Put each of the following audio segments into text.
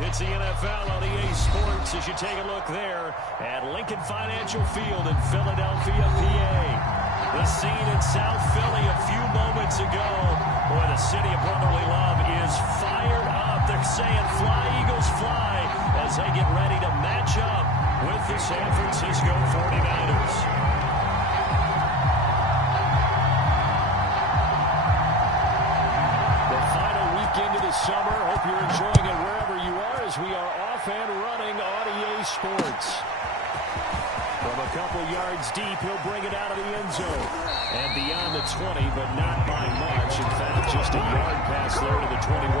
It's the NFL on EA Sports as you take a look there at Lincoln Financial Field in Philadelphia, PA. The scene in South Philly a few moments ago where the city of brotherly love is fired up. They're saying fly, Eagles, fly as they get ready to match up with the San Francisco 49ers. Into the summer. Hope you're enjoying it wherever you are as we are off and running on EA Sports. From a couple yards deep, he'll bring it out of the end zone. And beyond the 20, but not by much. In fact, just a yard pass there to the 21.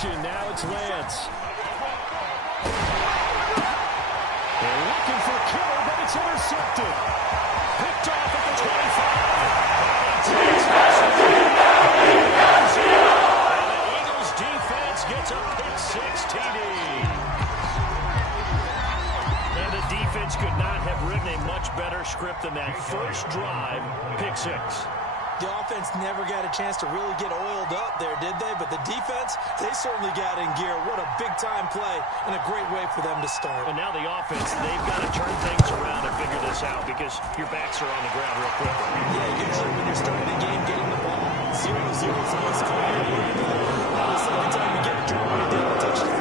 Now it's Lance. They're looking for Kittle, but it's intercepted. Picked off at the 25. And the Eagles defense gets a pick six TD. And the defense could not have written a much better script than that first drive, pick six. The offense never got a chance to really get oiled up there, did they? But the defense, they certainly got in gear. What a big-time play and a great way for them to start. And now the offense, they've got to turn things around and figure this out because your backs are on the ground real quickly. Yeah, usually when you're starting the game, getting the ball 0-0 is almost clear. Now the second time you get a draw, you didn't touch it.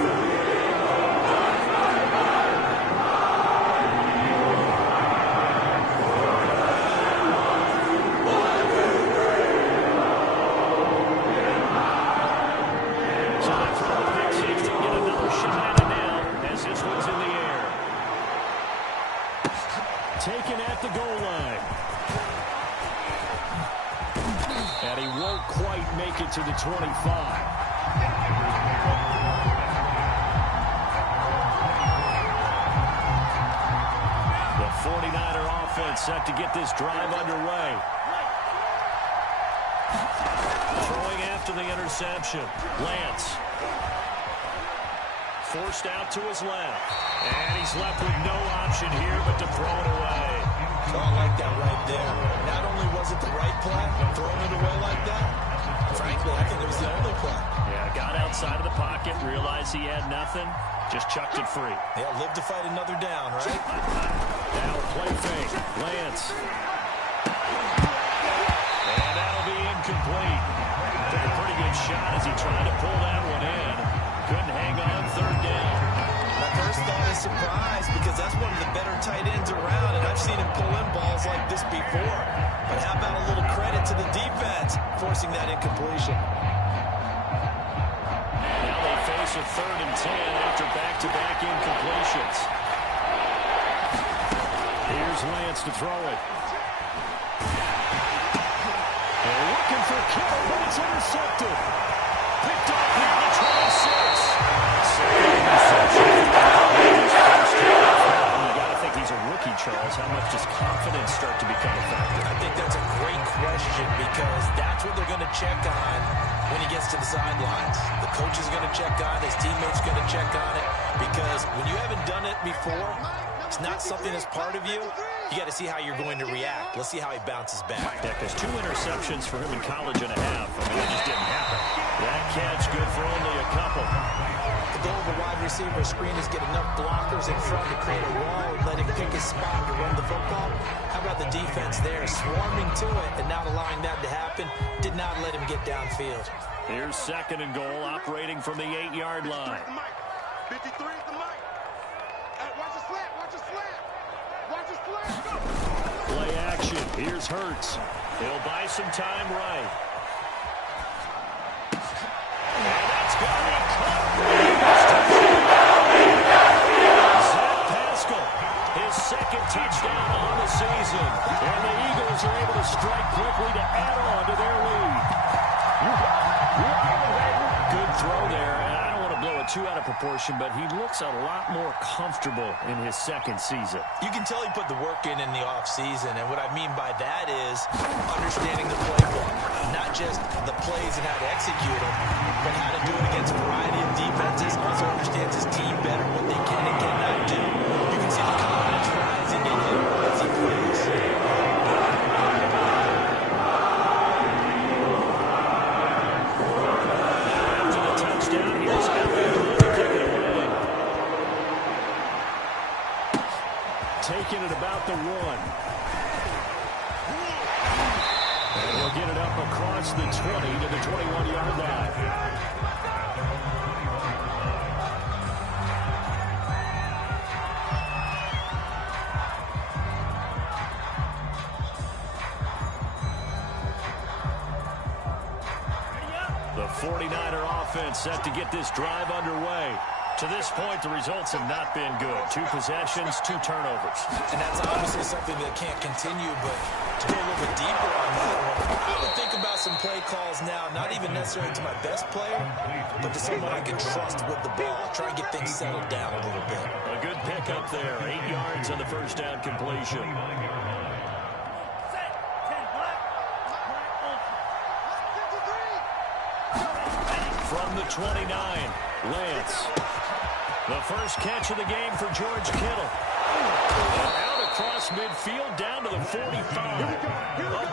Taken at the goal line. And he won't quite make it to the 25. The 49er offense set to get this drive underway. Throwing after the interception. Lance. Forced out to his left. And he's left with no option here but to throw it away. Oh, I like that right there. Not only was it the right play, throwing it away like that, frankly, I think it was the only play. Yeah, got outside of the pocket, realized he had nothing, just chucked it free. Yeah, live to fight another down, right? Now a play fake. Lance. And that'll be incomplete. Took a pretty good shot as he tried to pull that one in. Couldn't hang on third down. My first thought is surprise because that's one of the better tight ends around, and I've seen him pull in balls like this before. But how about a little credit to the defense forcing that incompletion? Now they face a 3rd and 10 after back-to-back incompletions. Here's Lance to throw it. They're looking for Kittle, but it's intercepted. Picked up near the 26. You got to think he's a rookie, Charles. How much does confidence start to become a factor? I think that's a great question because that's what they're going to check on when he gets to the sidelines. The coach is going to check on, his teammates going to check on it because when you haven't done it before, it's not something that's part of you. You got to see how you're going to react. Let's see how he bounces back. Yeah, because 2 interceptions for him in college and a half. I mean, it just didn't happen. That catch good for only a couple. The goal of a wide receiver screen is get enough blockers in front to create a wall and let him pick his spot to run the football. How about the defense there, swarming to it and not allowing that to happen? Did not let him get downfield. Here's 2nd and goal, operating from the 8-yard line. 53 at the mic. Hey, watch the slant, watch the slant. Watch the slant, go. Play action. Here's Hurts. He'll buy some time right. And that's going to be caught. Zach Pascal, his 2nd touchdown on the season. And the Eagles are able to strike quickly to add on to their lead. Good throw there, and I don't want to blow a too out of proportion, but he looks a lot more comfortable in his second season. You can tell he put the work in the offseason, and what I mean by that is understanding the playbook. Not just the plays and how to execute them, but how to do it against a variety of defenses. Also understands his team better, what they can and cannot do. You can see the confidence rising in him as he plays. After the touchdown, here's Elliott to kick it away. Taking it about the one. And he'll get it up across the 20 to the 21-yard line. The 49er offense set to get this drive underway. To this point, the results have not been good. 2 possessions, 2 turnovers. And that's obviously something that can't continue, but to go a little bit deeper on that one, I would think about some play calls now, not even necessarily to my best player, but to someone I can trust with the ball. Try and get things settled down a little bit. A good pickup there. 8 yards on the first down completion. From the 29, Lance. The first catch of the game for George Kittle. Out across midfield, down to the 45. A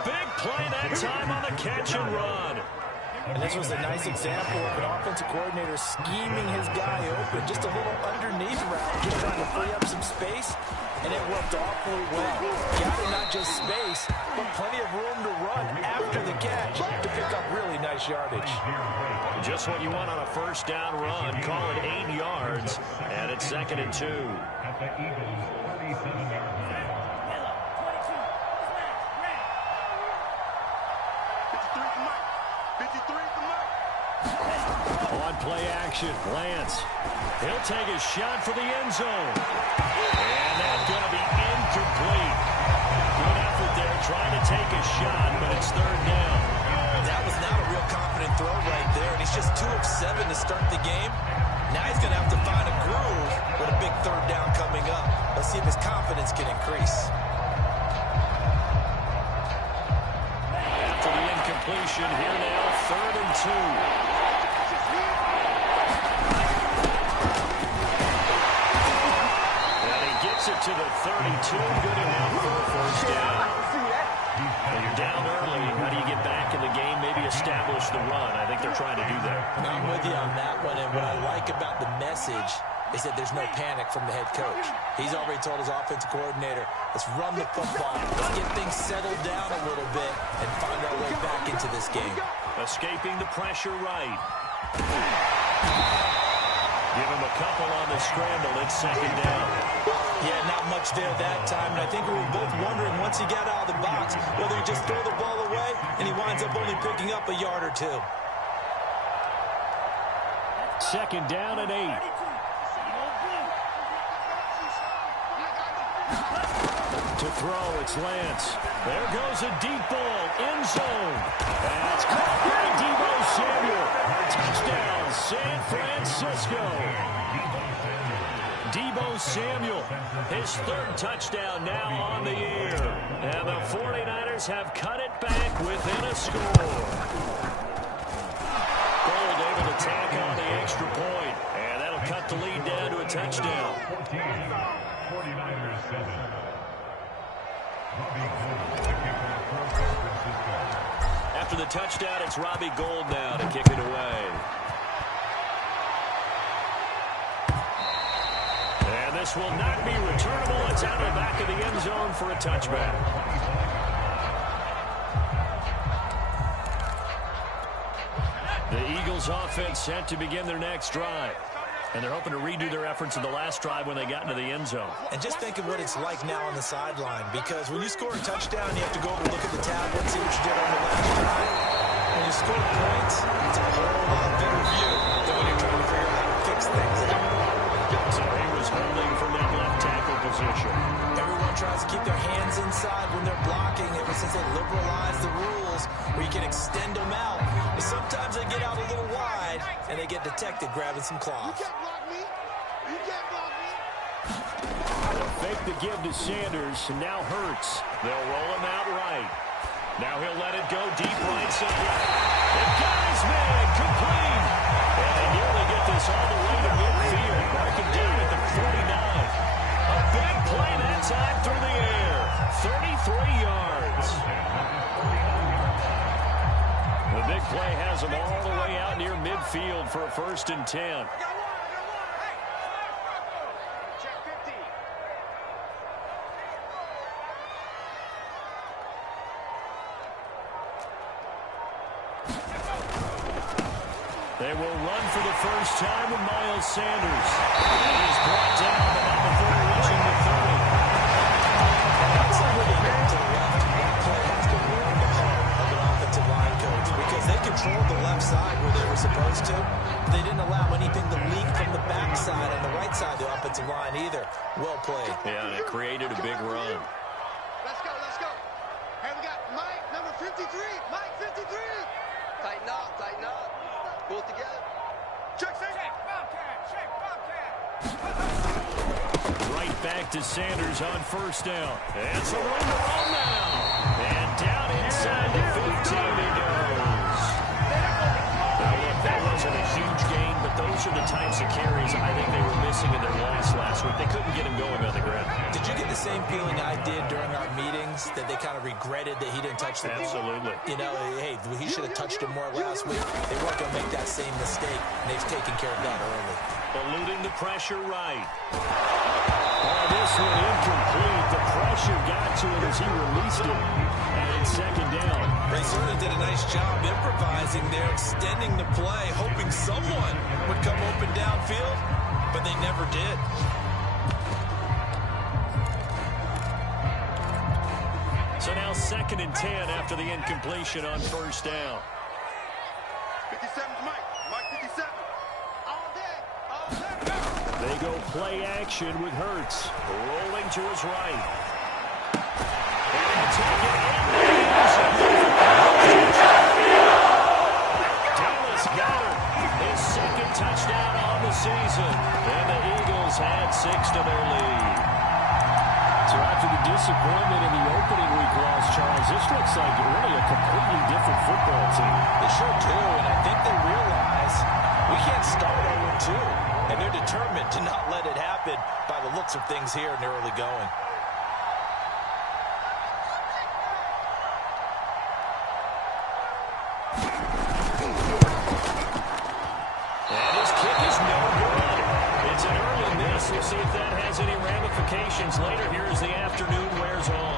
big play that time on the catch and run. And this was a nice example of an offensive coordinator scheming his guy open. Just a little underneath route, just trying to free up some space, and it worked awfully well. Got it, not just space, but plenty of room to run after the catch to pick up really nice yardage. Just what you want on a first down run. Call it 8 yards, and it's 2nd and 2. At the Eagles' 37-yard line. 53 for Mike. 53 for Mike. On play action, Lance. He'll take a shot for the end zone. And that's going to be incomplete. Good effort there, trying to take a shot, but it's 3rd down. That was not a real confident throw right there, and he's just 2 of 7 to start the game. Now he's going to have to find a groove with a big 3rd down coming up. Let's see if his confidence can increase. After the incompletion, here now, 3rd and 2. And he gets it to the 32. Good enough for a first down. Well, you're down early. How do you get back in the game? Maybe establish the run. I think they're trying to do that. I'm with you on that one, and what I like about the message is that there's no panic from the head coach. He's already told his offensive coordinator, let's run the football, let's get things settled down a little bit and find our way back into this game. Escaping the pressure right. Give him a couple on the scramble. It's 2nd down. Yeah, not much there that time, and I think we were both wondering once he got out of the box whether he just throw the ball away and he winds up only picking up a yard or 2. 2nd down and 8. To throw, it's Lance. There goes a deep ball, end zone. That's caught by Deebo Samuel. Touchdown, San Francisco. Deebo Samuel, his 3rd touchdown now on the year. And the 49ers have cut it back within a score. Gold able to tack on the extra point, and that'll cut the lead down to a touchdown. 49ers 7. After the touchdown, it's Robbie Gould now to kick it away. And this will not be returnable. It's out of the back of the end zone for a touchback. The Eagles offense set to begin their next drive. And they're hoping to redo their efforts in the last drive when they got into the end zone. And just think of what it's like now on the sideline, because when you score a touchdown, you have to go over and look at the tablet and see what you did on the last drive. When you score points, it's a whole lot better view than when you're trying to figure out how to fix things. So he was holding from that left tackle position. Everyone tries to keep their hands inside when they're blocking ever since they liberalized the rules where you can extend them out. But sometimes they get out a little wide, and they may get detected grabbing some cloth. You can't block me. You can't block me. They'll fake the give to Sanders, and now Hurts. They'll roll him out right. Now he'll let it go deep right side. It got his man complete. And they nearly get this all the way to midfield. Marking down at the 49. A big play that time through the air. 33 yards. The big play has them all the way out near midfield for a 1st and 10. They will run for the first time with Miles Sanders. And he's brought down, but not before reaching the 30. Outside of the left to the left, that play has to warm the heart of an offensive line coach because they controlled the left side where they were supposed to. They didn't allow anything to leak from the backside on the right side of the offensive line either. Well played. Yeah, and it created a big run. Let's go, let's go. Hey, we got Mike, number 53. Mike, 53. Tighten up, tighten up. Pull it together. Check, Bobcat, check, Bobcat. Right back to Sanders on 1st down. It's a run to roll now. And down inside the 15 he goes. Now, look, that wasn't a huge gain, but those are the types of carries I think they were missing in their loss last week. They couldn't get him going on the ground. Did you get the same feeling I did during our meetings that they kind of regretted that he didn't touch the ball? Absolutely. You know, hey, he should have touched him more last week. They weren't going to make that same mistake, and they've taken care of that early. Eluding the pressure right. Oh, this one incomplete. The pressure got to him as he released it. And it's 2nd down. They certainly did a nice job improvising there, extending the play, hoping someone would come open downfield, but they never did. So now 2nd and 10 after the incompletion on 1st down. 57's Mike. Mike 57. All day. All day. They go play action with Hurts. Rolling to his right. And he'll take it in. Dallas Goedert, his 2nd touchdown on the season. And the Eagles had 6 to their lead. So after the disappointment in the opening week loss, Charles, this looks like really a completely different football team. They sure do, and I think they realize we can't start 0-2, and they're determined to not let it happen by the looks of things here in the early going. And his kick is no good. It's an early miss. We'll see if that has any ramifications later here as the afternoon wears on.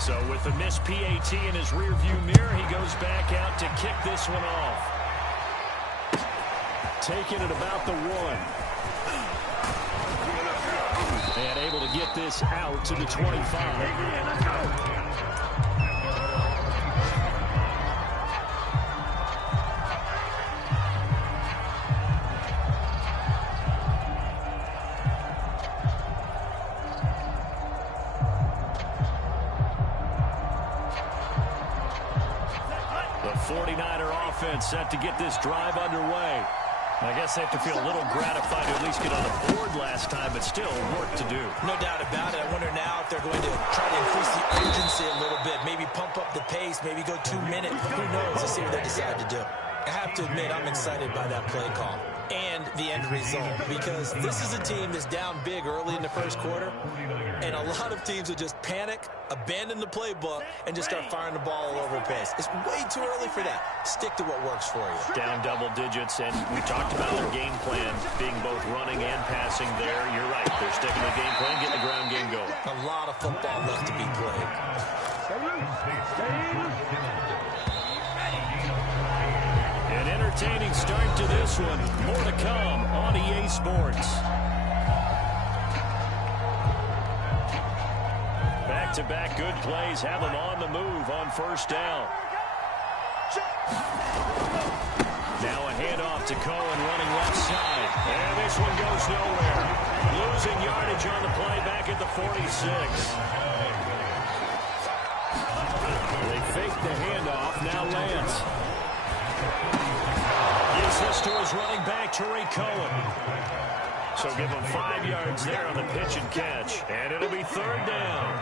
So with the missed PAT in his rearview mirror, he goes back out to kick this one off. Taking it about the 1. And able to get this out to the 25. The 49er offense set to get this drive underway. I guess they have to feel a little gratified to at least get on the board last time, but still work to do. No doubt about it. I wonder now if they're going to try to increase the urgency a little bit, maybe pump up the pace, maybe go 2 minutes. Who knows? Let's see what they decide to do. I have to admit, I'm excited by that play call and the end result because this is a team that's down big early in the first quarter, and a lot of teams will just panic, abandon the playbook, and just start firing the ball all over the place. It's way too early for that. Stick to what works for you. Down double digits, and we talked about their game plan being both running and passing there. You're right. They're sticking to the game plan, getting the ground game going. A lot of football left to be played. An entertaining start to this one. More to come on EA Sports. Back back-to-back good plays have them on the move on first down. Now a handoff to Cohen running left side. And this one goes nowhere. Losing yardage on the play back at the 46. They fake the handoff. Now Lance. Gives this to his running back, Tariq Cohen. So give him 5 yards there on the pitch and catch. And it'll be third down.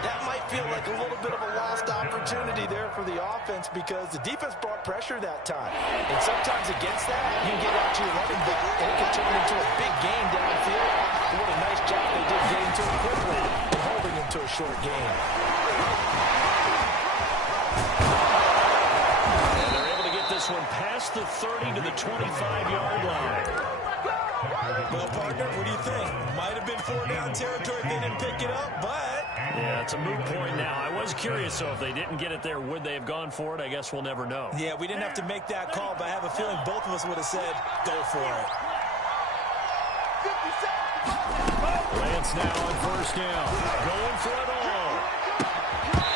That might feel like a little bit of a lost opportunity there for the offense because the defense brought pressure that time. And sometimes against that, you can get out to your running back and it can turn into a big game downfield. What a nice job they did getting to him quickly and holding him to a short game. And they're able to get this one past the 30 to the 25-yard line. Well, partner, what do you think? Might have been 4-down territory if they didn't pick it up, but... Yeah, it's a moot point now. I was curious, so if they didn't get it there, would they have gone for it? I guess we'll never know. Yeah, we didn't have to make that call, but I have a feeling both of us would have said, go for it. Lance now on first down. Going for it all.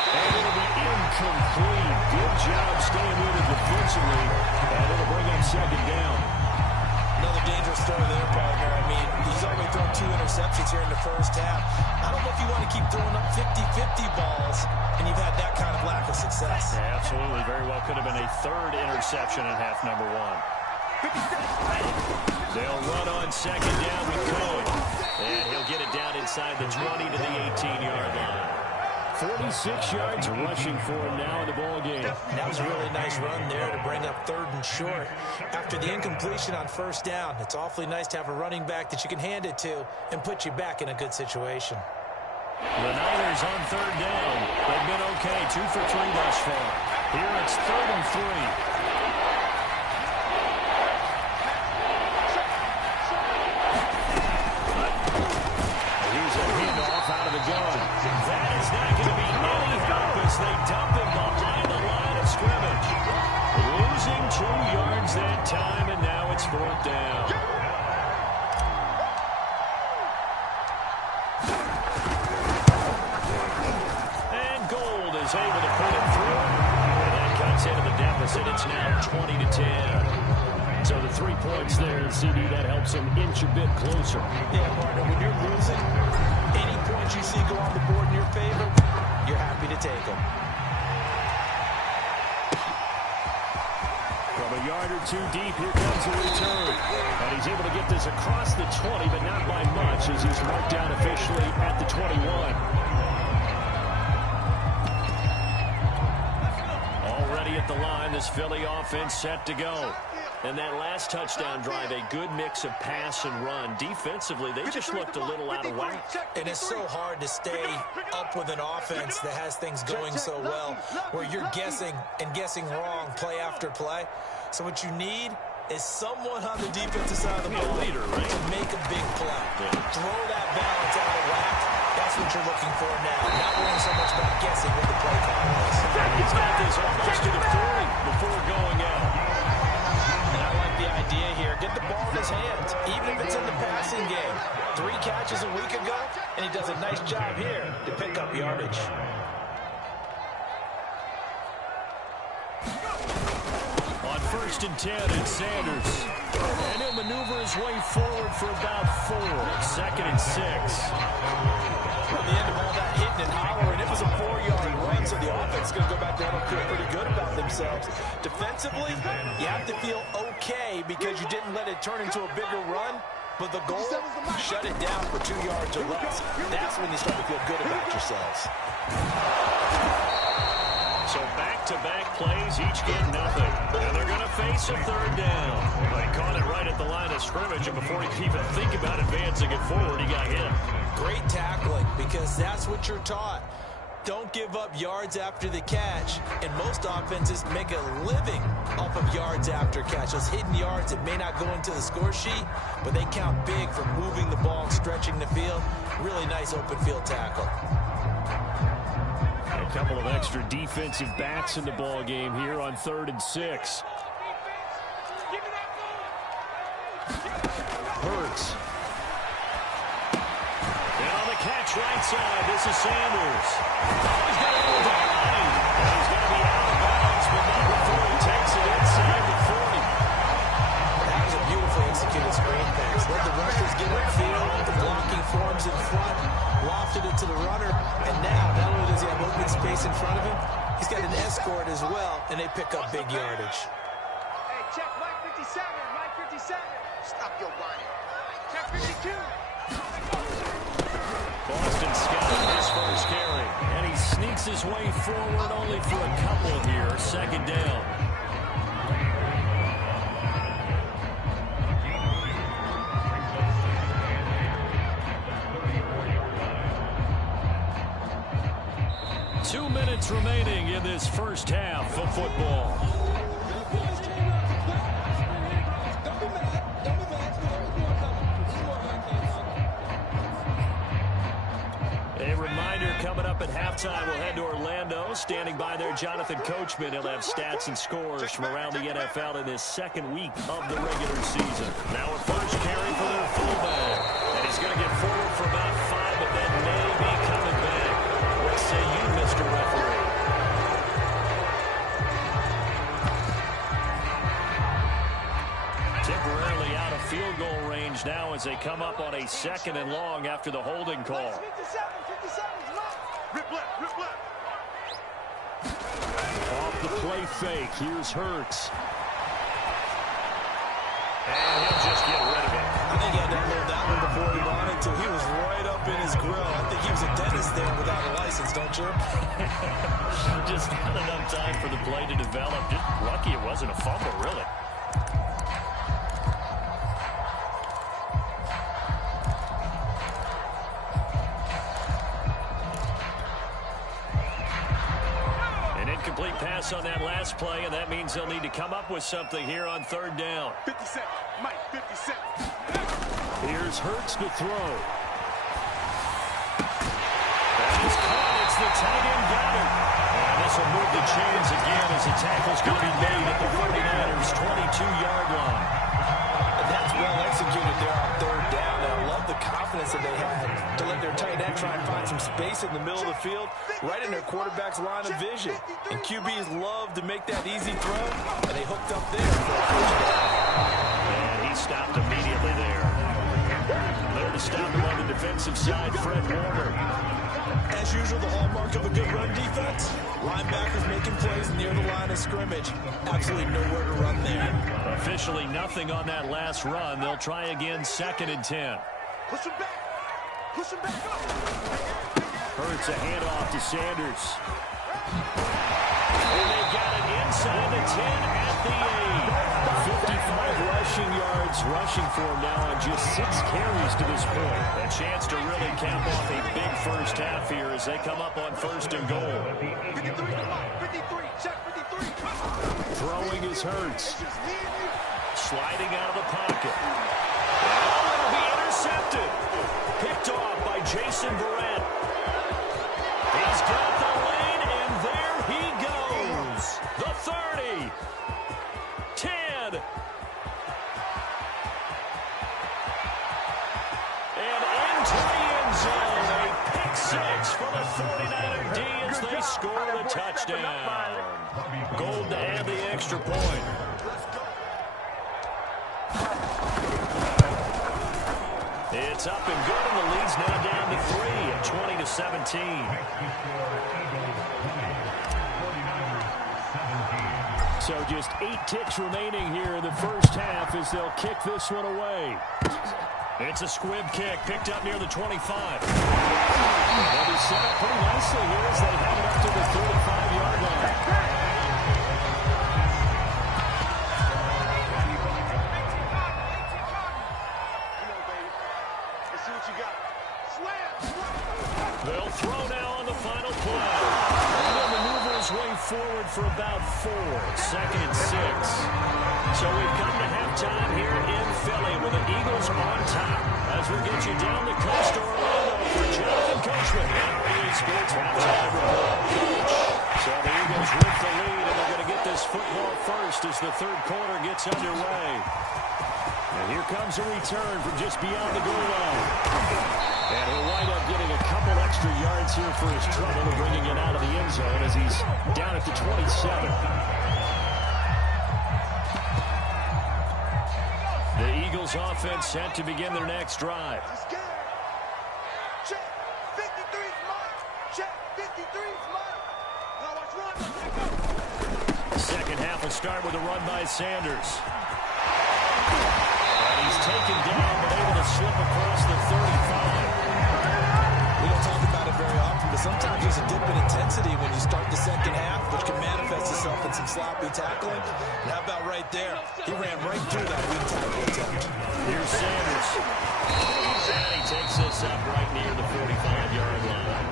And it'll be incomplete. Good job staying with it defensively. And it'll bring up second down. Another dangerous throw there, partner. I mean, he's already thrown 2 interceptions here in the first half. I don't know if you want to keep throwing up 50-50 balls, and you've had that kind of lack of success. Yeah, absolutely. Very well could have been a 3rd interception in half number 1. They'll run on second down with Cohen. And he'll get it down inside the 20 to the 18-yard line. 46 yards rushing for him now in the ball game. That was a really nice run there to bring up 3rd and short. After the incompletion on first down, it's awfully nice to have a running back that you can hand it to and put you back in a good situation. The Niners on 3rd down. They've been okay, 2 for 3 thus far. Here it's 3rd and 3. They dump him behind the line of scrimmage. Losing 2 yards that time, and now it's 4th down. And Gold is able to put it through. And that cuts into the deficit. It's now 20 to 10. So the 3 points there, CD, that helps him inch a bit closer. Yeah, partner, when you're losing, any points you see go on the board in your favor, you're happy to take them. From a yard or 2 deep, here comes a return. And he's able to get this across the 20, but not by much as he's marked down officially at the 21. Already at the line, this Philly offense set to go. And that last touchdown drive, a good mix of pass and run. Defensively, they just looked a little out of whack. And it's so hard to stay up with an offense that has things going so well, where you're guessing and guessing wrong play after play. So what you need is someone on the defensive side of the ball to make a big play. Throw that balance out of whack. That's what you're looking for now. Not worrying so much about guessing what the play call is. He's got this almost to the 40 before going out. The idea here, get the ball in his hands, even if it's in the passing game. 3 catches a week ago, and he does a nice job here to pick up yardage. On 1st and 10, it's Sanders. And he'll maneuver his way forward for about 4. 2nd and 6. At the end of all that hitting and hollering, it was a 4-yard run, so the offense is going to go back down and feel pretty good about themselves. Defensively, you have to feel okay because you didn't let it turn into a bigger run, but the goal, shut it down for 2 yards or less. That's when you start to feel good about yourselves. So back-to-back plays, each get nothing. And they're going to face a 3rd down. They caught it right at the line of scrimmage, and before he could even think about advancing it forward, he got hit. Great tackling, because that's what you're taught. Don't give up yards after the catch, and most offenses make a living off of yards after catch. Those hidden yards that may not go into the score sheet, but they count big for moving the ball and stretching the field. Really nice open field tackle. A couple of extra defensive backs in the ball game here on 3rd and 6. Hurts. And on the catch right side. This is Sanders. He's got a hold on. He's going to be out of bounds, but not before he takes it inside the 40. That was a beautifully executed screen pass. Let the rushers get upfield. The blocking forms in front. Lofted it to the runner. And now, not only does he have open space in front of him, he's got an escort as well, and they pick up big yardage. Hey, check Mike 57. Mike 57. Stop your whining. Check 52. Boston Scott his first carry. And he sneaks his way forward only for a couple here. Second down. Two minutes remaining in this first half of football. A reminder coming up at halftime, we'll head to Orlando. Standing by there, Jonathan Coachman. He'll have stats and scores from around the NFL in this second week of the regular season. Now a first carry for their fullback. And he's going to get forward for about 5, but then maybe coming back. What say you, Mr. Referee? Temporarily out of field goal range now as they come up on a 2nd and long after the holding call. 57, 57, rip left, rip left. Off the play fake, here's Hurts. And he'll just get rid of it. I think he had to unload that one before he wanted to. He was right up in his grill. I think he was a dentist there without a license, don't you? Just not enough time for the play to develop. Just lucky it wasn't a fumble, really. Incomplete pass on that last play, and that means they'll need to come up with something here on 3rd down. 57, Mike 57. Here's Hurts to throw. That is caught. It's the tight end Goddard. And this will move the chains again as the tackle's going to be made at the 49ers' 22-yard line. And that's well executed there on 3rd down. And I love the confidence that they had to let their tight end try and find some space in the middle of the field, right in their quarterback's line of vision. And QBs love to make that easy throw, and they hooked up there for a first down. And he stopped immediately there. There to stop him on the defensive side, Fred Warner. As usual, the hallmark of a good run defense, linebackers making plays near the line of scrimmage. Absolutely nowhere to run there. Officially nothing on that last run. They'll try again, 2nd and 10. Push him back. Push him back up. Hurts a handoff to Sanders. And they got it inside the 10 at the 8. 55 rushing yards rushing for him now on just 6 carries to this point. A chance to really cap off a big first half here as they come up on 1st and goal. 53, come on. 53, check 53. Throwing is Hurts. Sliding out of the pocket. Oh, it'll be intercepted. Picked off by Jason Verrett. He's got the lane, and there he goes. The 30. 10. And into the end zone. A pick 6 for the 49er D as they score the touchdown. Gold to add the extra point. It's up and good, and the lead's now down to 3 at 20-17. So just 8 ticks remaining here in the first half as they'll kick this one away. It's a squib kick picked up near the 25. They'll be set up pretty nicely here as they have it up to the 35-yard line. They'll throw now on the final play. And he'll maneuver his way forward for about 4. 2nd and 6. So we've come to halftime here in Philly with the Eagles on top. As we get you down the coast to Orlando for Jonathan Coachman and Radio Sports Halftime Report. So the Eagles with the lead, and they're going to get this football first as the 3rd quarter gets underway. And here comes a return from just beyond the goal line. And he'll wind up getting a couple extra yards here for his trouble and bringing it out of the end zone as he's down at the 27. The Eagles offense set to begin their next drive. Check. 53's Mike. Check. 53's Mike. Now watch run. The second half will start with a run by Sanders. And he's taken down but able to slip across the 35. We don't talk about it very often, but sometimes there's a dip in intensity when you start the second half, which can manifest itself in some sloppy tackling. And how about right there? He ran right through that weak tackle attempt. Here's Sanders. And he takes this up right near the 45-yard line.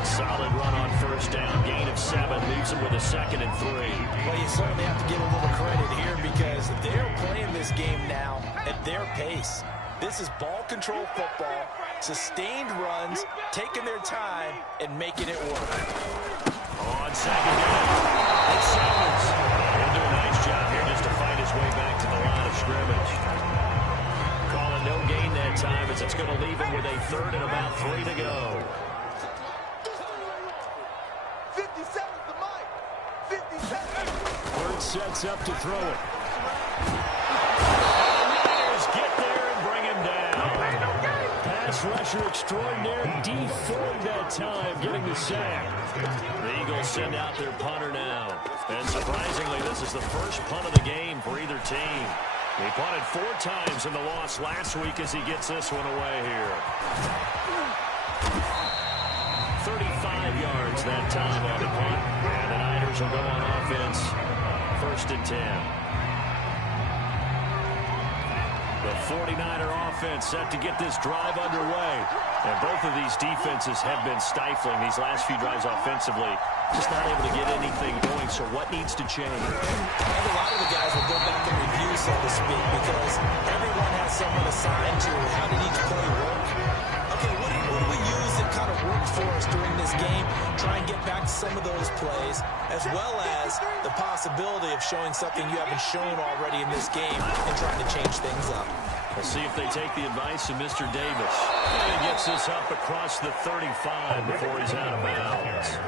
A solid run on first down. Gain of 7 leaves him with a 2nd and 3. Well, you certainly have to give a little credit here because they're playing this game now at their pace. This is ball control football, sustained runs, taking their time, and making it work. On second down, it's Sanders. He'll do a nice job here just to fight his way back to the line of scrimmage. Calling no gain that time as it's going to leave him with a 3rd and about 3 to go. 57's the Mike. 57. Bird sets up to throw it. Get there and bring him down. Pass rusher extraordinaire, D. Ford that time, getting the sack. The Eagles send out their punter now. And surprisingly, this is the first punt of the game for either team. He punted 4 times in the loss last week as he gets this one away here. 35 yards that time on the punt. And the Niners will go on offense. 1st and 10. The 49er offense set to get this drive underway. And both of these defenses have been stifling these last few drives offensively. Just not able to get anything going. So what needs to change? And a lot of the guys will go back and review, so to speak, because everyone has someone assigned to how did each play work. Okay, what do we use that kind of worked for us during this game? Try and get back to some of those plays, as well as the possibility of showing something you haven't shown already in this game and trying to change things up. We'll see if they take the advice of Mr. Davis. And he gets this up across the 35 before he's out of bounds.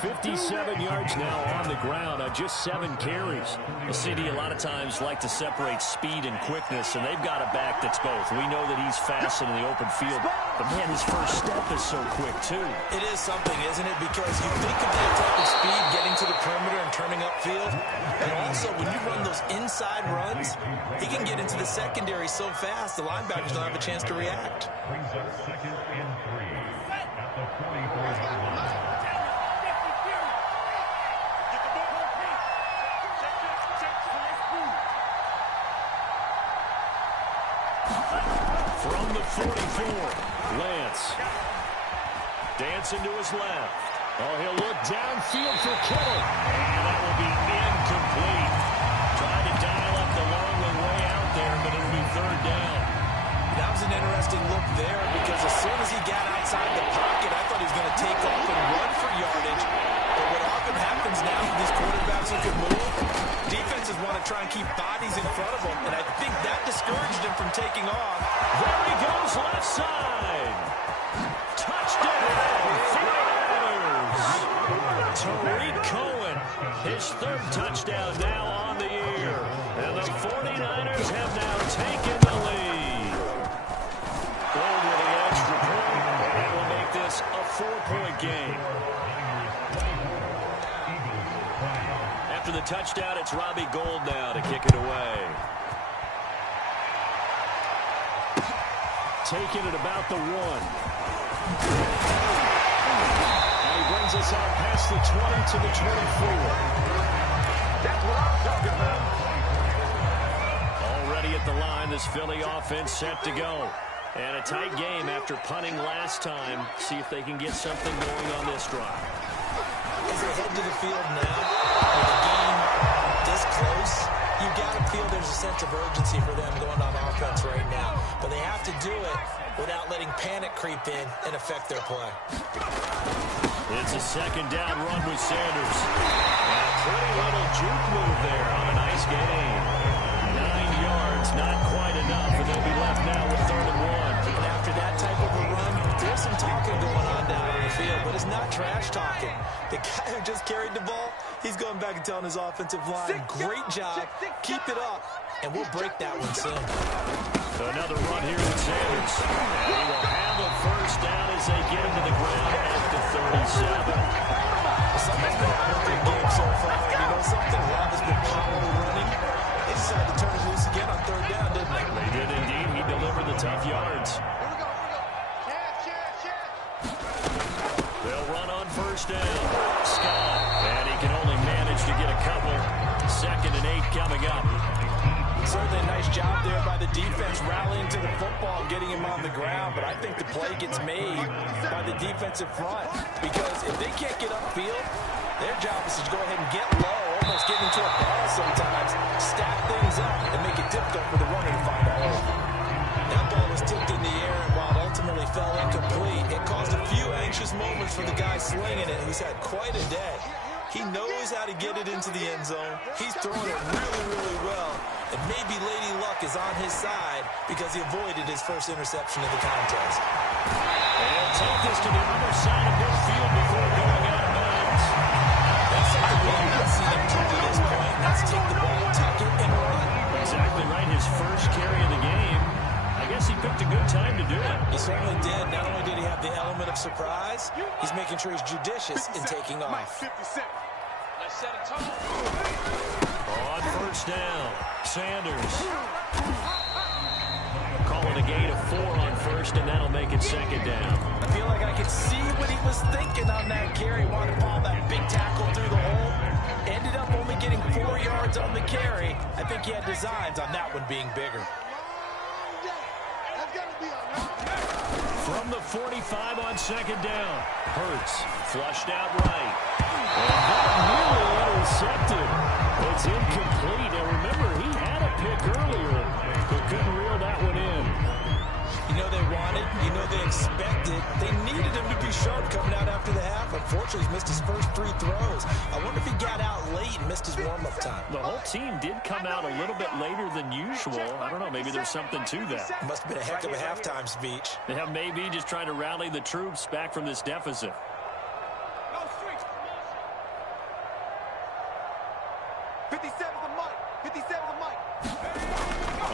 57 yards now on the ground on just 7 carries. The CD a lot of times like to separate speed and quickness, and they've got a back that's both. We know that he's fast in the open field, but man, his first step is so quick too. It is something, isn't it? Because you think of that type of speed getting to the perimeter and turning upfield, and also when you run those inside runs, he can get into the secondary so fast the linebackers don't have a chance to react. Brings up 2nd and 3 at the 44-yard line. From the 44, Lance. Dancing to his left. Oh, he'll look downfield for Kittle. And that will be incomplete. Trying to dial up the long way out there, but it'll be 3rd down. That was an interesting look there because as soon as he got outside the pocket, I thought he was going to take off and run for yardage. But what often happens now with these quarterbacks who can move, defenses want to try and keep bodies in front of them, and I think that discouraged him from taking off. There he goes, left side. Touchdown, 49ers. Tariq Cohen, his 3rd touchdown now on the year. And the 49ers have now taken the lead. Gold with the extra point, and will make this a 4-point game. After the touchdown, it's Robbie Gould now to kick it away. Taking it about the 1. And he brings us out past the 20 to the 24. That's what I'm talking about. Already at the line, this Philly offense set to go. And a tight game after punting last time. See if they can get something going on this drive. As they head to the field now, with the game this close, you got to feel there's a sense of urgency for them going on offense right now. But they have to do it without letting panic creep in and affect their play. It's a 2nd down run with Sanders. And a pretty little juke move there on a nice gain. 9 yards, not quite enough, and they'll be left now with 3rd and 1. And after that type of a run, carried the ball, he's going back and telling his offensive line, great job, keep it up, and we'll break that one soon. So another run here with Sanders. And he will handle first down as they get him to the ground at the 37. Somebody's been having a good game so far. You know something? A lot has been power running. They decided to turn it loose again on third down, didn't they? They did indeed. He delivered the tough yards. Here we go. They'll run on first down. Scott. And he can only manage to get a couple. 2nd and 8 coming up. Certainly a nice job there by the defense rallying to the football and getting him on the ground, but I think the play gets made by the defensive front because if they can't get upfield, their job is to go ahead and get low, almost get into a ball sometimes, stack things up, and make it difficult for the runner to find a hole. That ball was tipped in the air, and while it ultimately fell incomplete, it caused a few anxious moments for the guy slinging it, who's had quite a day. He knows how to get it into the end zone. He's throwing it really, really well. And maybe Lady Luck is on his side because he avoided his first interception of the contest. And he'll take this to the other side of midfield before going out of bounds. That's something we have not seen him do to this point. That's take the ball, tuck it, and run. Exactly right. His first carry of the game. I guess he picked a good time to do it. He certainly did. Not only did he have the element of surprise, he's making sure he's judicious in taking off. Let's set a tone. On first down, Sanders. Calling a gain of 4 on first, and that'll make it 2nd down. I feel like I could see what he was thinking on that carry. Wanted to follow that big tackle through the hole. Ended up only getting 4 yards on the carry. I think he had designs on that one being bigger. From the 45 on 2nd down, Hurts flushed out right. And that nearly intercepted. It's incomplete. And remember, he had a pick earlier, but couldn't reel that one in. You know they wanted, you know they expected. They needed him to be sharp coming out after the half. Unfortunately, he's missed his first 3 throws. I wonder if he got out late and missed his warm-up time. The whole team did come out a little bit later than usual. I don't know, maybe there's something to that. Must have been a heck of a halftime speech. They have maybe just trying to rally the troops back from this deficit. 57's the mic. 57's the mic.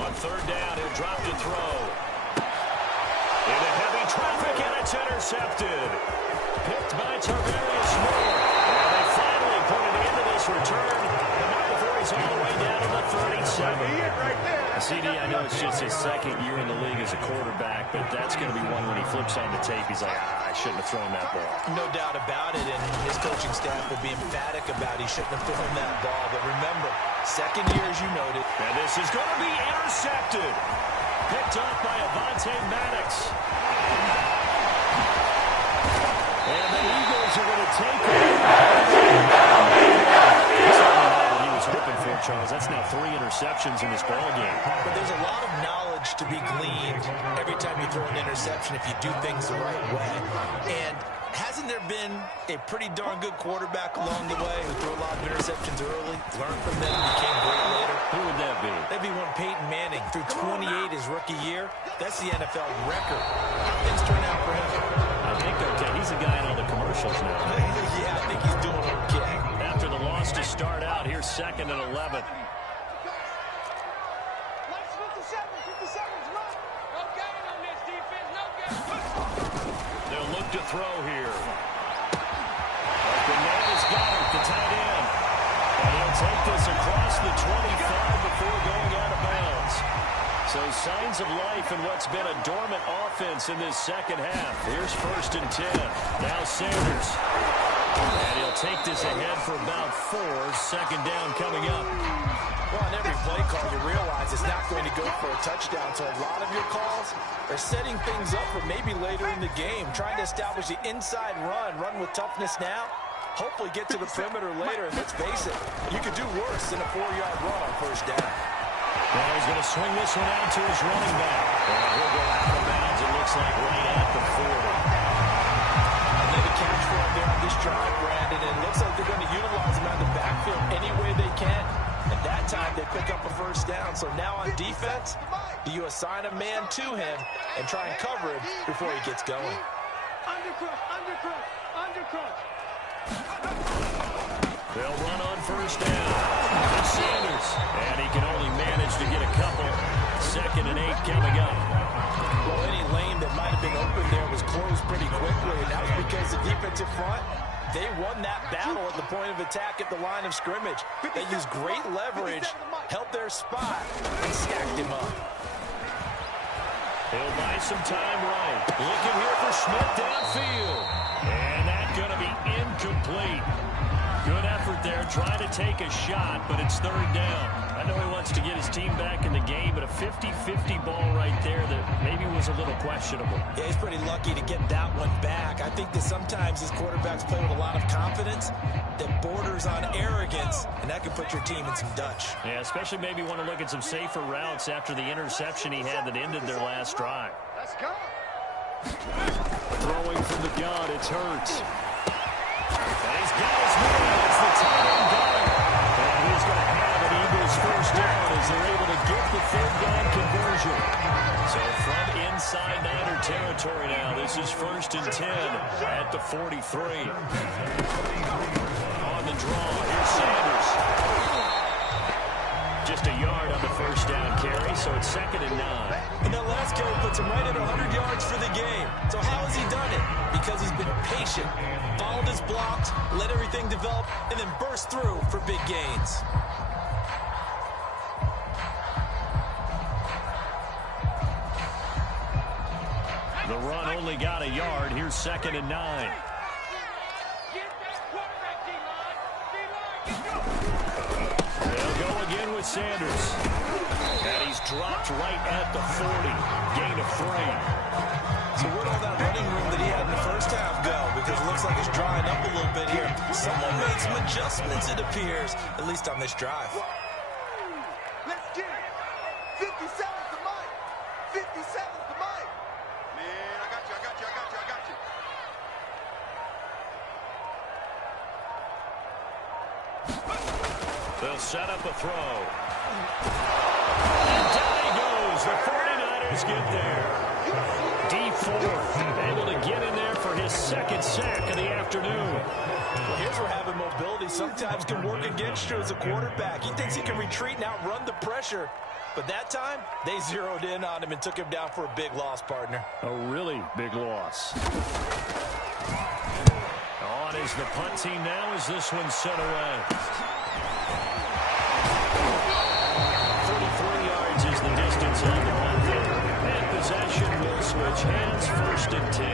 On third down, he'll drop to throw. Into heavy traffic, and it's intercepted. Picked by Tarvarius Moore. And they finally put it into this return. But not before he's all the way down to the 37. CD, I know it's just his 2nd year in the league as a quarterback, but that's going to be one when he flips on the tape, he's like, I shouldn't have thrown that ball. No doubt about it, and his coaching staff will be emphatic about he shouldn't have thrown that ball. But remember, 2nd year, as you noted. And this is going to be intercepted. Picked off by Avonte Maddox. And the Eagles are going to take it. He was hoping for, Charles. That's now 3 interceptions in this ball game. But there's a lot of knowledge to be gleaned every time you throw an interception if you do things the right way. And hasn't there been a pretty darn good quarterback along the way who threw a lot of interceptions early, learned from them, became great later? Who would that be? That'd be one Peyton Manning through 28 his rookie year. That's the NFL record. How things turn out for him? I think okay. He's a guy in all the commercials now. Yeah, I think he's doing okay. After the loss to start out, here's 2nd and 11. 57's right. No gain on this defense. No gain. They'll look to throw here. Grenada's got it, the tight end. And he'll take this across the 25 before going out of bounds. So signs of life in what's been a dormant offense in this 2nd half. Here's 1st and 10. Now Sanders. And he'll take this ahead for about 4. 2nd down coming up. Well, on every play call, you realize it's not going to go for a touchdown. So a lot of your calls are setting things up for maybe later in the game, trying to establish the inside run with toughness now. Hopefully get to the perimeter later. And let's face it, you could do worse than a 4-yard run on first down. Well, he's going to swing this one out to his running back. And he'll go out of bounds, it looks like, right at the 40. Another catch for him there on this drive, Brandon. And it looks like they're going to utilize him out of the backfield any way they can. At that time, they pick up a first down. So now on defense, do you assign a man to him and try and cover him before he gets going? Undercrush. They'll run on first down. It's Sanders. And he can only manage to get a couple. 2nd and 8 coming up. Well, any lane that might have been open there was closed pretty quickly, and that was because the defensive front, they won that battle at the point of attack at the line of scrimmage. They used great leverage, held their spot, and stacked him up. He'll buy some time right. Looking here for Smith downfield. And that's going to be incomplete. Good effort there, trying to take a shot, but it's 3rd down. I know he wants to get his team back in the game, but a 50-50 ball right there that maybe was a little questionable. Yeah, he's pretty lucky to get that one back. I think that sometimes his quarterbacks play with a lot of confidence that borders on arrogance, and that can put your team in some Dutch. Yeah, especially maybe want to look at some safer routes after the interception he had that ended their last drive. Let's go. Throwing from the gun, it's Hurts. And he's got his man. It's the tight end gun. And he's going to have an Eagles first down as they're able to get the 3rd down conversion. So from inside Niner territory now, this is 1st and 10 at the 43. On the draw, here's Sanders. Just a yard on the first down carry, so it's 2nd and 9. And that last carry puts him right at 100 yards for the game. So how has he done it? Because he's been patient, followed his blocks, let everything develop, and then burst through for big gains. The run only got a yard. Here's 2nd and 9. They'll go again with Sanders. And he's dropped right at the 40. Gain of 3. So where'd all that running room that he had in the first half go? Because it looks like it's drying up a little bit here. Someone made some adjustments, it appears, at least on this drive. Let's get it. 57's the mic. 57's the mic. Man, I got you. They'll set up a throw. And down he goes. The 49ers get there. D4 able to get in there for his 2nd sack of the afternoon. Well, here's where having mobility sometimes can work against you as a quarterback. He thinks he can retreat and outrun the pressure. But that time, they zeroed in on him and took him down for a big loss, partner. A really big loss. On is the punt team now as this one sent away. 33 yards is the distance on the punt there. And possession will switch hands, 1st and 10.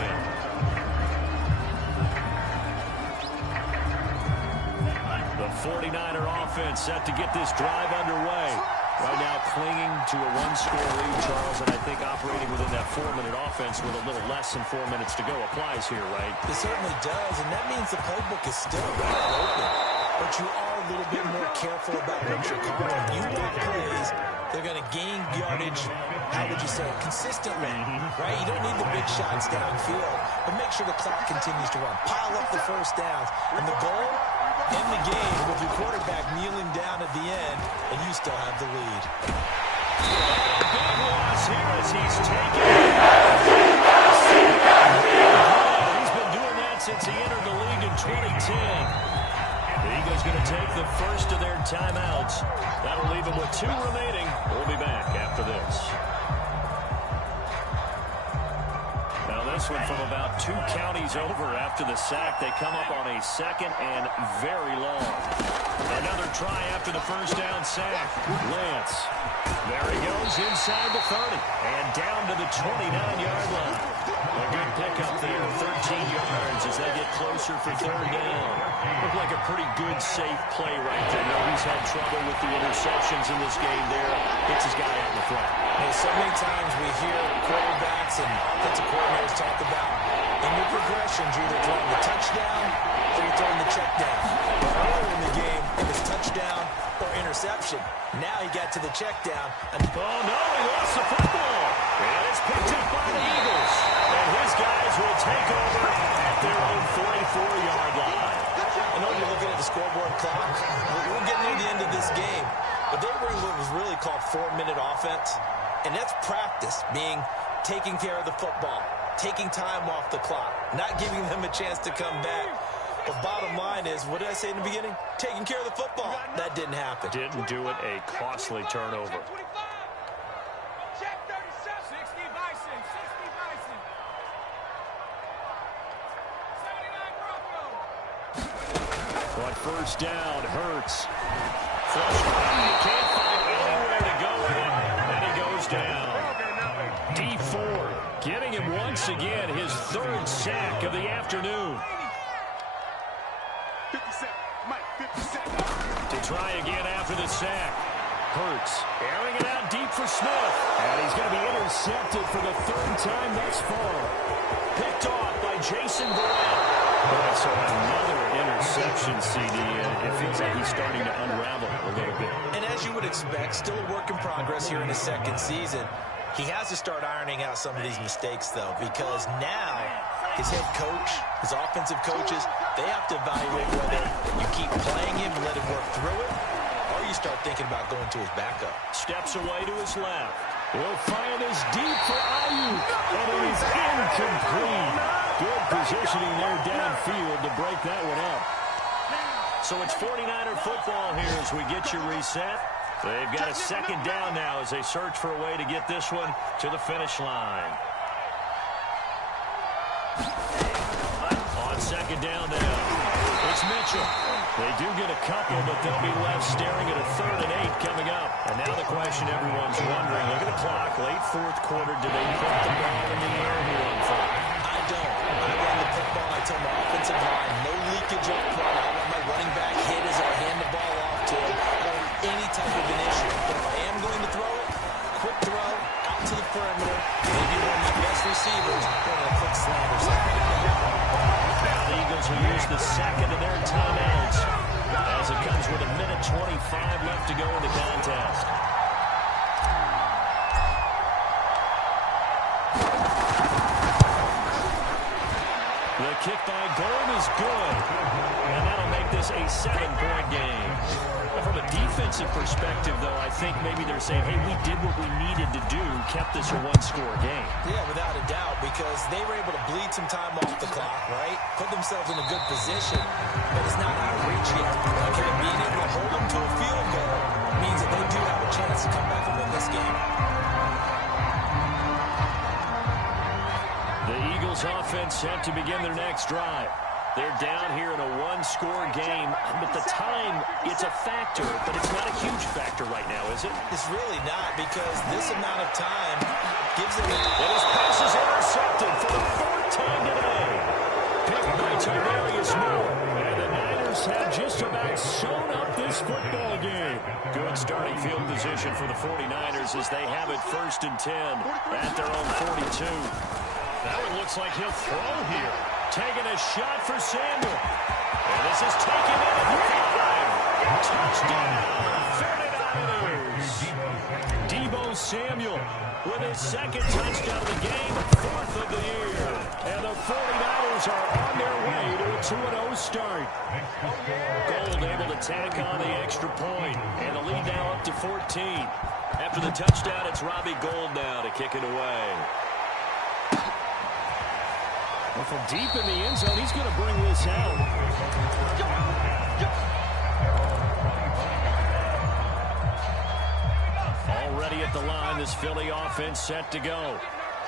The 49er offense set to get this drive underway. Right now clinging to a 1-score lead, Charles, and I think operating within that 4-minute offense with a little less than 4 minutes to go applies here, right? It certainly does, and that means the playbook is still wide open. But you are a little bit more careful about what you're calling. You want plays, they're going to gain yardage, how would you say, consistently, right? You don't need the big shots downfield, but make sure the clock continues to run. Pile up the first downs, and the goal, end the game with your quarterback kneeling down at the end, and you still have the lead. Big loss here as he's taken it. He's been doing that since he entered the league in 2010. The Eagles going to take the first of their timeouts. That'll leave them with 2 remaining. We'll be back after this. Now this one from about 2 counties over after the sack. They come up on a 2nd and very long. Another try after the first down sack. Lance. There he goes inside the 30 and down to the 29-yard line. A good pickup there, 13 yards as they get closer for 3rd down. Looked like a pretty good, safe play right there. No, he's had trouble with the interceptions in this game there. Gets his guy out in the front. Hey, so many times we hear quarterbacks and defensive coordinators talk about in your progressions, you're either throwing the touchdown or you're throwing the check down. Earlier in the game, it was touchdown or interception. Now he got to the check down. And oh, no, he lost the football. And it's picked up by the Eagles. And his guys will take over at their own 44-yard line. I know you're looking at the scoreboard clock. We're getting near the end of this game. But they were in what was really called 4-minute offense. And that's practice, being taking care of the football, taking time off the clock, not giving them a chance to come back. But bottom line is, what did I say in the beginning? Taking care of the football. That didn't happen. Didn't do it. A costly turnover. But first down, Hurts. Flush right. Can't find anywhere to go with it. And he goes down. D4 getting him once again his third sack of the afternoon. 57. Mike, 57. To try again after the sack. Hurts airing it out deep for Smith. And he's going to be intercepted for the third time thus far. Picked off by Jason Burrell. So another interception, CD, and it feels like he's starting to unravel a little bit. And as you would expect, still a work in progress here in his second season. He has to start ironing out some of these mistakes, though, because now his head coach, his offensive coaches, they have to evaluate whether you keep playing him and let him work through it, or you start thinking about going to his backup. Steps away to his left. Will fire this deep for Ayuk, and it is incomplete. Good positioning there downfield to break that one up. So it's 49er football here as we get you reset. They've got a second down now as they search for a way to get this one to the finish line. On second down now, it's Mitchell. They do get a couple, but they'll be left staring at a 3rd and 8 coming up. And now the question everyone's wondering, look at the clock, late fourth quarter, do they put the ball in the air here on fourth? I don't. I run the football. I tell my offensive line, no leakage up front. I let my running back hit as I hand the ball off to him. I don't have any type of an issue. But if I am going to throw it, quick throw, out to the perimeter, maybe one of my best receivers, or a quick slant or something like that. Now the Eagles will use the second of their timeouts as it comes with 1:25 left to go in the contest. The kick by Gold is good, and that'll make this a 7-point game. From a defensive perspective, though, I think maybe they're saying, hey, we did what we needed to do, kept this a one-score game. Yeah, without a doubt, because they were able to bleed some time off the clock, right? Put themselves in a good position, but it's not out of reach yet. Okay, being able to hold them to a field goal means that they do have a chance to come back and win this game. The Eagles offense set to begin their next drive. They're down here in a one-score game, but the time, it's a factor, but it's not a huge factor right now, is it? It's really not, because this amount of time gives them... And his pass is intercepted for the 4th time today. Picked by Tyrarius Moore. And the Niners have just about sewn up this football game. Good starting field position for the 49ers as they have it 1st and 10 at their own 42. That one looks like he'll throw here. Taking a shot for Samuel. And this is taken in at the 5. Touchdown, 49ers. Deebo Samuel with his 2nd touchdown of the game, 4th of the year. And the 49ers are on their way to a 2-0 start. Gold able to tack on the extra point. And the lead now up to 14. After the touchdown, it's Robbie Gould now to kick it away. Well, from deep in the end zone, he's going to bring this out. Already at the line, this Philly offense set to go.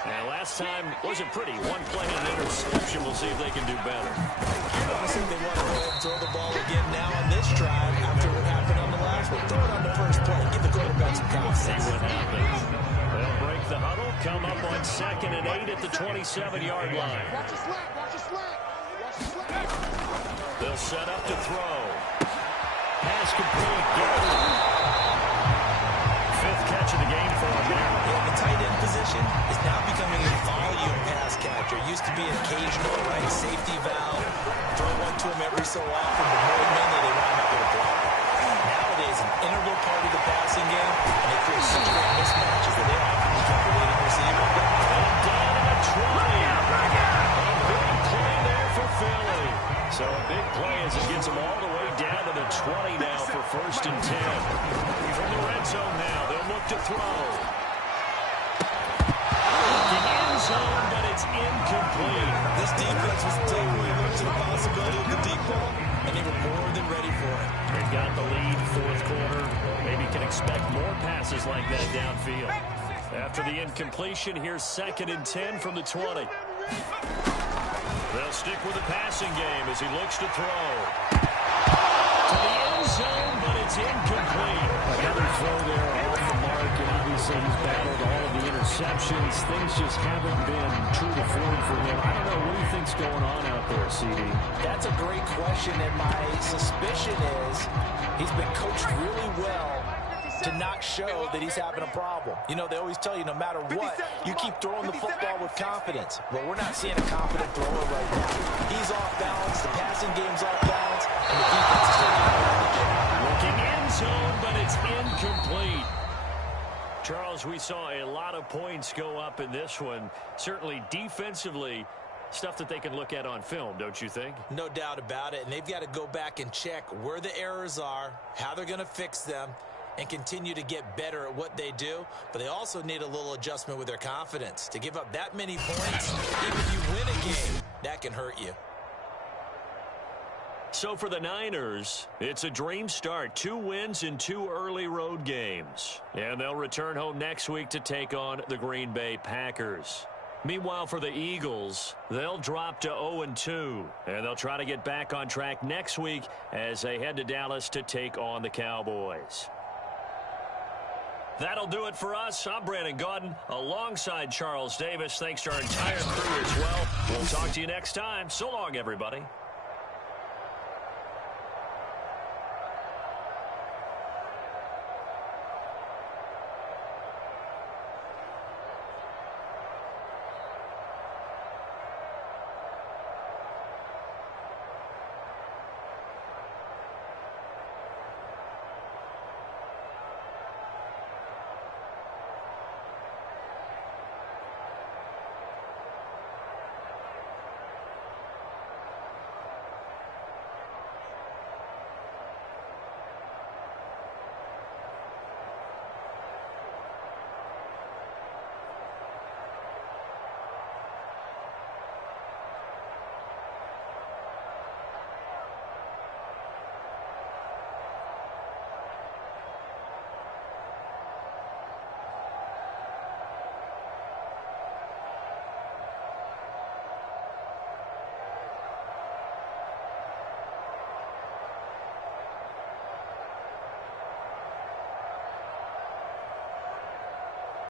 Now, last time wasn't pretty. One play and an interception. We'll see if they can do better. I think they want to go ahead and throw the ball again now on this drive after what happened on the last one. Throw it on the first play. Give the quarterback some confidence. See what happens. They'll break the huddle, come up on 2nd and 8 at the 27-yard line. Watch the slant, watch the slant, watch the slant. They'll set up to throw. Pass complete. Gary. 5th catch of the game for him there. Yeah, the tight end position is now becoming a volume pass catcher. It used to be occasional, right? Safety valve. Throw one to him every so often, but more than mainly they wind up with a block. Nowadays, an integral part of the passing game, and they create such great mismatches that they often become the leading receiver. And down to the 20. A big play there for Philly. So a big play as it gets them all the way down to the 20 now for 1st and 10. From the red zone now, they'll look to throw. The end zone, but it's incomplete. incomplete. This defense was definitely alert to the possibility of the deep ball, and they were more than ready for it. They've got the lead, fourth quarter. Maybe can expect more passes like that downfield. After the incompletion, here's 2nd and 10 from the 20. They'll stick with the passing game as he looks to throw. To the end zone, but it's incomplete. Another throw there off the mark, and obviously he's battled all of the interceptions. Things just haven't been true to form for him. I don't know. What do you think's going on out there, CD? That's a great question, and my suspicion is he's been coached really well to not show that he's having a problem. You know, they always tell you no matter what, you keep throwing the football with confidence. Well, we're not seeing a confident thrower right now. He's off balance, the passing game's off balance, and the defense is taking advantage of it. Looking end zone, but it's incomplete. Charles, we saw a lot of points go up in this one. Certainly defensively, stuff that they can look at on film, don't you think? No doubt about it, and they've got to go back and check where the errors are, how they're going to fix them, and continue to get better at what they do. But they also need a little adjustment with their confidence. To give up that many points, even if you win a game, that can hurt you. So for the Niners, it's a dream start. 2 wins in 2 early road games. And they'll return home next week to take on the Green Bay Packers. Meanwhile, for the Eagles, they'll drop to 0-2. And they'll try to get back on track next week as they head to Dallas to take on the Cowboys. That'll do it for us. I'm Brandon Gaudin alongside Charles Davis. Thanks to our entire crew as well. We'll talk to you next time. So long, everybody.